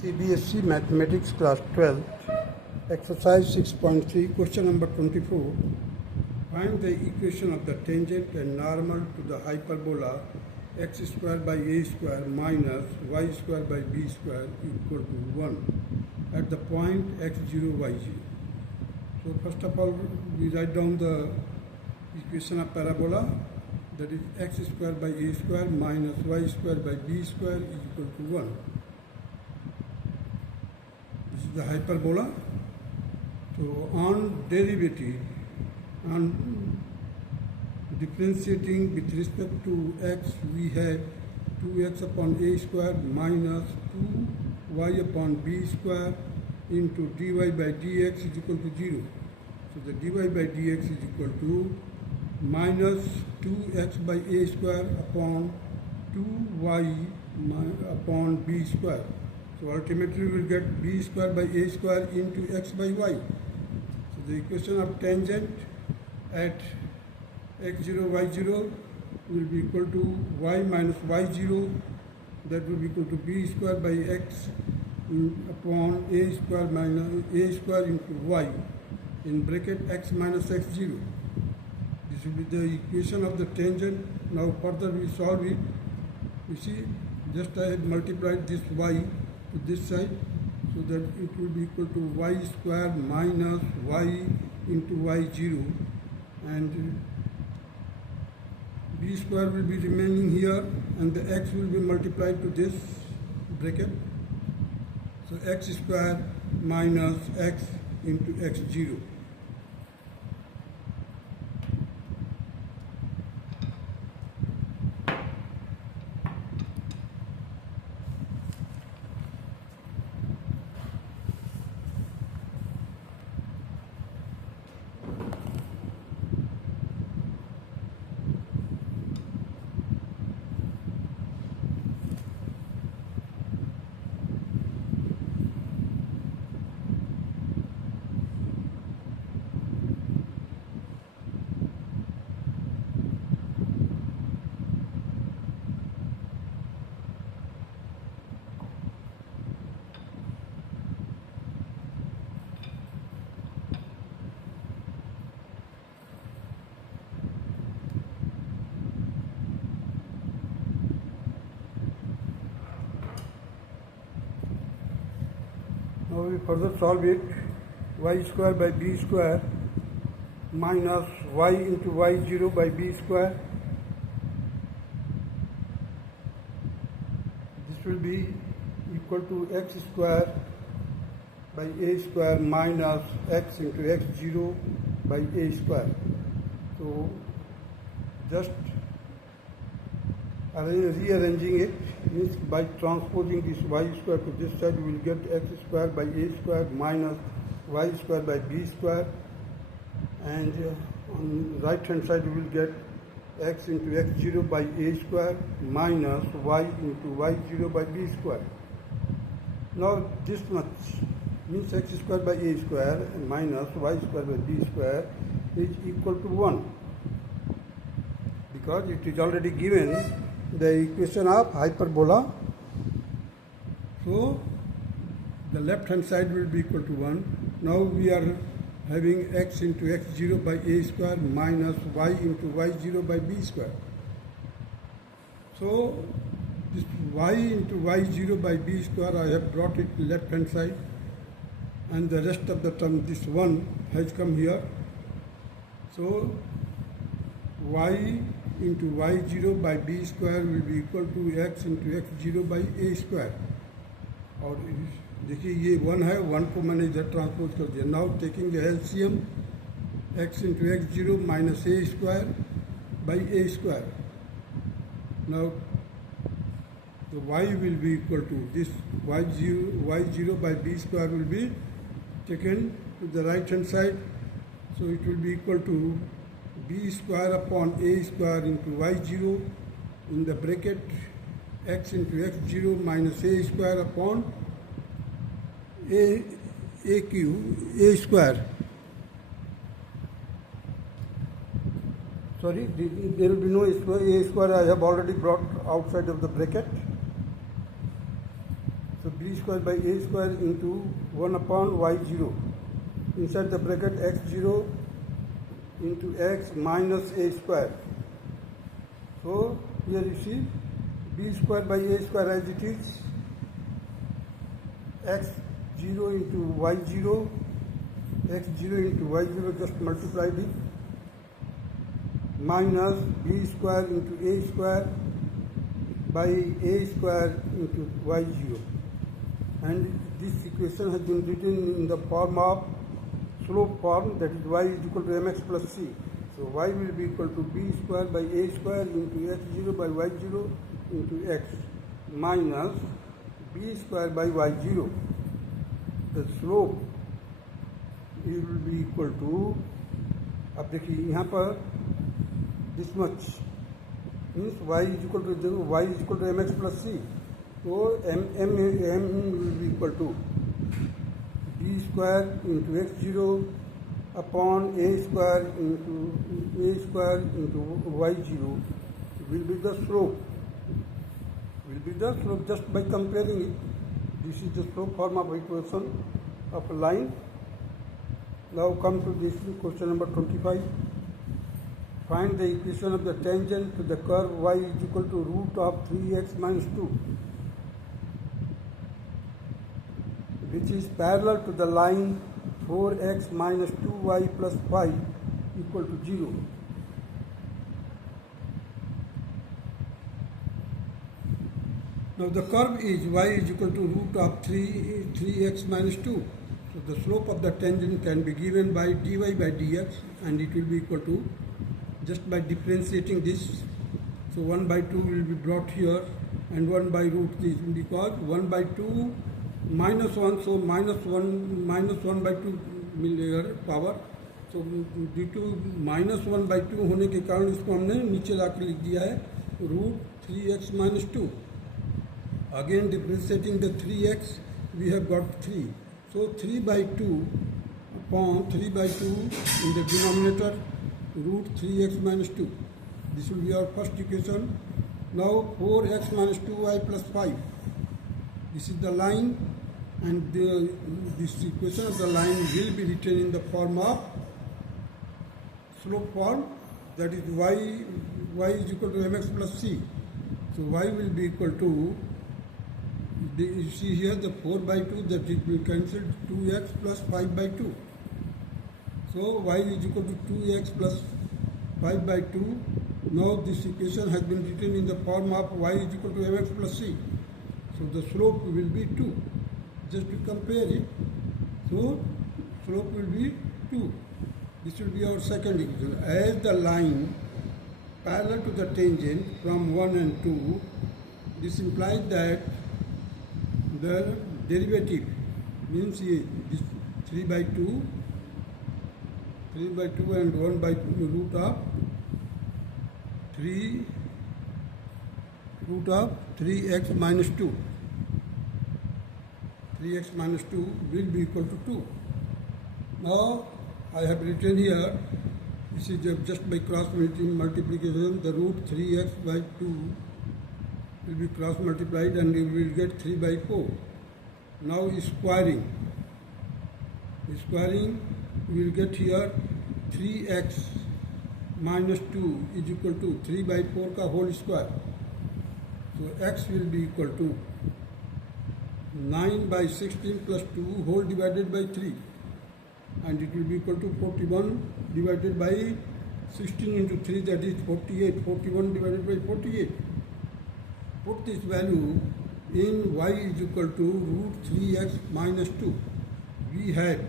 CBSE Mathematics Class 12, Exercise 6.3, Question number 24. Find the equation of the tangent and normal to the hyperbola x square by a square minus y square by b square equal to 1 at the point x0, y0. So first of all, we write down the equation of parabola, that is x square by a square minus y square by b square is equal to 1. This is the hyperbola. So on derivative, on differentiating with respect to x, we have 2x upon a square minus 2y upon b square into dy by dx is equal to 0. So the dy by dx is equal to minus 2x by a square upon 2y upon b square. So ultimately we will get b square by a square into x by y. So the equation of tangent at x0, y0 will be equal to y minus y0, that will be equal to b square by x upon a square minus a square into y in bracket x minus x0. This will be the equation of the tangent. Now further we solve it. You see, just I have multiplied this y to this side, so that it will be equal to y square minus y into y0, and b square will be remaining here, and the x will be multiplied to this bracket. So x square minus x into x0. Now we further solve it. Y square by b square minus y into y0 by b square. This will be equal to x square by a square minus x into x0 by a square. So just rearranging it means by transposing this y square to this side, we will get x square by a square minus y square by b square, and on right hand side we will get x into x0 by a square minus y into y0 by b square. Now this much means x square by a square minus y square by b square is equal to 1, because it is already given the equation of hyperbola. So the left hand side will be equal to 1. Now we are having x into x0 by a square minus y into y0 by b square. So this y into y0 by b square, I have brought it left hand side, and the rest of the term, this 1 has come here. So y into y0 by b square will be equal to x into x0 by a square. और देखिए ये 1 है, 1 को मैंने इधर transpose कर दिया. Now taking the LCM, x into x0 minus a square by a square. Now the y will be equal to this y0 by b square will be taken to the right hand side. So it will be equal to b square upon a square into y0 in the bracket x into x0 minus a square upon a square. Sorry, there will be no a square. I have already brought outside of the bracket. So b square by a square into 1 upon y0. Inside the bracket x0 into x minus a square. So here you see b square by a square as it is, x0 into y0, x0 into y0 just multiplied it, minus b square into a square by a square into y0. And this equation has been written in the form of slope form, that is y is equal to mx plus c. So y will be equal to b square by a square into x0 by y0 into x minus b square by y0. The slope it will be equal to, अब देखिए यहाँ पर this much means y is equal to mx plus c. So m will be equal to b square into x0 upon a square into y0 will be the slope. Just by comparing it. This is the slope form of equation of a line. Now come to this question number 25. Find the equation of the tangent to the curve y is equal to root of 3x minus 2, which is parallel to the line 4x minus 2y plus 5 equal to 0. Now the curve is y is equal to root of 3x minus 2. So the slope of the tangent can be given by dy by dx, and it will be equal to, just by differentiating this, so 1 by 2 will be brought here and 1 by root this, because 1 by 2 minus 1, so minus 1 by 2 मिलेगा power. So due to minus 1 by 2 होने के कारण इसको हमने नीचे ला के लिख दिया है root 3x minus 2. Again differentiating the 3x, we have got 3. So 3 by 2 upon 3 by 2 in the denominator, root 3x minus 2. This will be our first equation. Now 4x minus 2y plus 5. This is the line, and this equation of the line will be written in the form of slope form, that is y is equal to mx plus c. So y will be equal to, you see here the 4 by 2, that it will cancel 2x plus 5 by 2. So y is equal to 2x plus 5 by 2. Now this equation has been written in the form of y is equal to mx plus c. So the slope will be 2. Just to compare it, so slope will be 2. This will be our second equation. As the line parallel to the tangent from 1 and 2, this implies that the derivative means this 3 by 2 and 1 by root of 3x minus 2. 3x minus 2 will be equal to 2. Now I have written here, this is just by cross multiplication, the root 3x by 2 will be cross multiplied and we will get 3 by 4. Now squaring, we will get here 3x minus 2 is equal to 3 by 4 का whole square. So x will be equal to 9 by 16 plus 2 whole divided by 3, and it will be equal to 41 divided by 16 into 3, that is 48. 41 divided by 48. Put this value in y is equal to root 3x minus 2. We had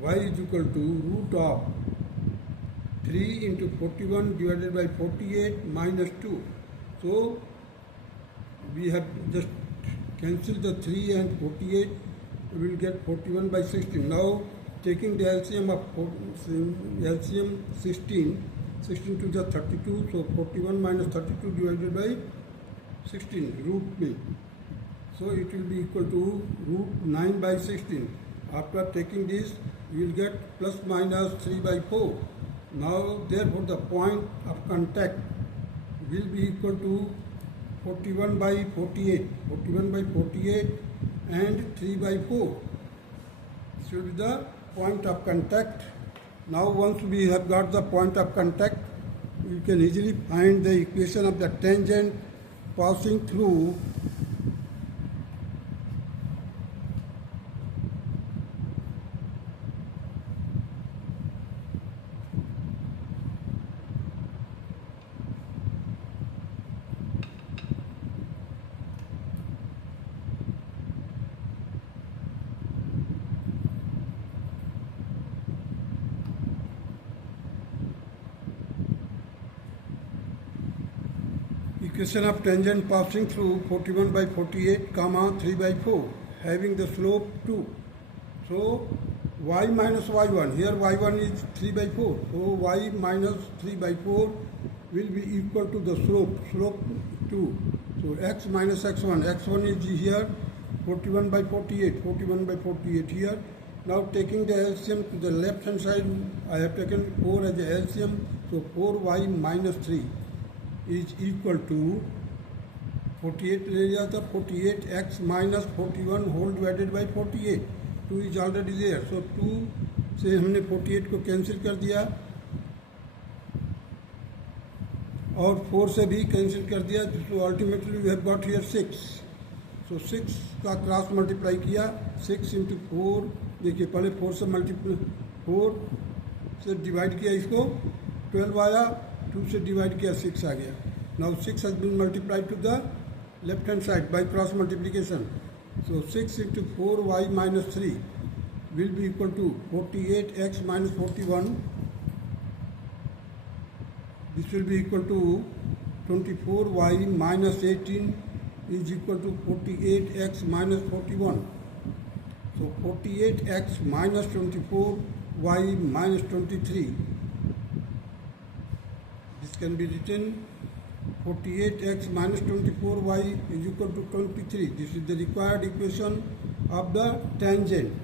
y is equal to root of 3 into 41 divided by 48 minus 2. So we have just cancelled the 3 and 48, we will get 41 by 16. Now taking the LCM of LCM 16 to the 32, so 41 minus 32 divided by 16, root me. So it will be equal to root 9 by 16. After taking this, we will get plus minus 3 by 4. Now therefore the point of contact will be equal to 41 by 48. 41 by 48, and 3 by 4. This will be the point of contact. Now once we have got the point of contact, we can easily find the equation of the tangent passing through equation of tangent passing through 41 by 48 comma 3 by 4 having the slope 2. So y minus y1, here y1 is 3 by 4, so y minus 3 by 4 will be equal to the slope 2. So x minus x1 is here 41 by 48 here. Now taking the LCM to the left hand side, I have taken 4 as a LCM, so 4y minus 3 is equal to 48 ले लिया था 48x minus 41 whole divided by 48. 2 is already there, so 2 से हमने 48 को cancel कर दिया और 4 से भी कैंसिल कर दिया, so ultimately we have got here 6. So 6 का क्रॉस मल्टीप्लाई किया, 6 into 4, देखिए पहले 4 से डिवाइड किया, इसको 12 आया, 2 से डिवाइड किया 6 आ गया. Now 6 has been multiplied to the left hand side by cross multiplication. So 6 into 4y minus 3 will be equal to 48x minus 41. This will be equal to 24y minus 18 is equal to 48x minus 41. So 48x minus 24y minus 23. This can be written 48x minus 24y is equal to 23. This is the required equation of the tangent.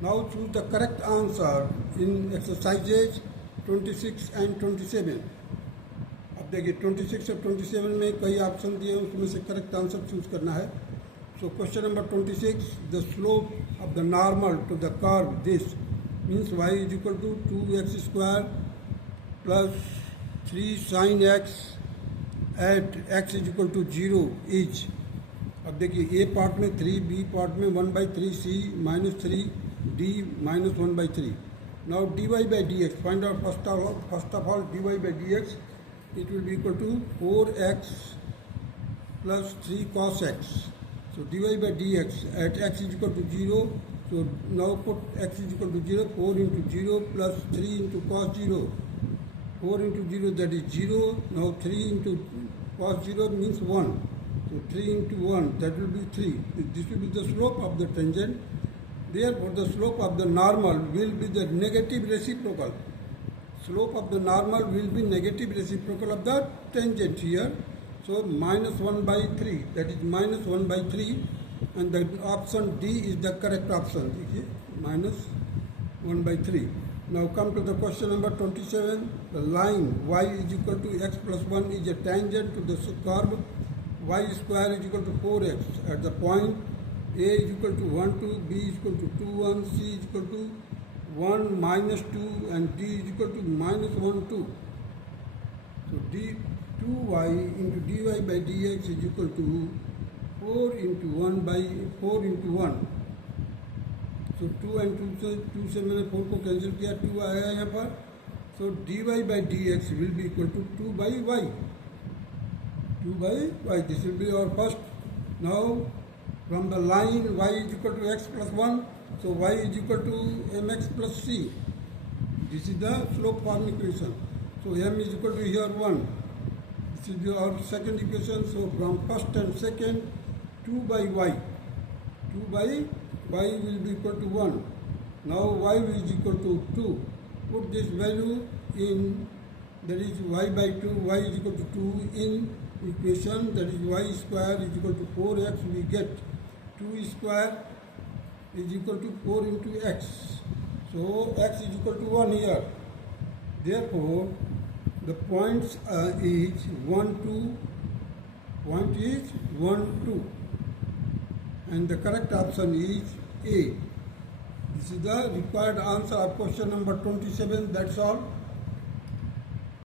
Now choose the correct answer in exercises 26 and 27. अब देखिए 26 और 27 में कई option दिए, उसमें से correct answer choose करना है. So question number 26, the slope of the normal to the curve this means y is equal to 2x square plus 3 sin x at x is equal to 0 is. अब देखिए a part में 3, b part में 1 by 3, c minus 3, d minus 1 by 3. Now dy by dx, find out first of all dy by dx, it will be equal to 4x plus 3 cos x. So dy by dx at x is equal to 0. So now put x is equal to 0, 4 into 0 plus 3 into cos 0. 4 into 0, that is 0. Now 3 into cos 0 means 1. So 3 into 1, that will be 3. This will be the slope of the tangent. Therefore, the slope of the normal will be the negative reciprocal. Slope of the normal will be negative reciprocal of the tangent here. So minus 1 by 3, that is minus 1 by 3, and the option D is the correct option. Minus 1 by 3. Now come to the question number 27. The line y is equal to x plus 1 is a tangent to the curve y square is equal to 4x at the point a is equal to 1, 2, b is equal to 2, 1, c is equal to 1, minus 2, and d is equal to minus 1, 2. So d 2y into dy by dx is equal to 4 into 1 by 4 into 1. So 2 and 2 से मैंने 4 को cancel किया, 2 आया यहाँ पर. So dy by dx will be equal to 2 by y. 2 by y. This will be our first. Now from the line y is equal to x plus 1, so y is equal to mx plus c. This is the slope form equation. So m is equal to here 1. This is our second equation. So from first and second, 2 by y. 2 by y will be equal to 1. Now y is equal to 2. Put this value in, that is y by 2, y is equal to 2 in equation, that is y square is equal to 4x. We get 2 square is equal to 4 into x. So x is equal to 1 here. Therefore, the points is 1, 2. Point is 1, 2. And the correct option is A. This is the required answer of question number 27. That's all.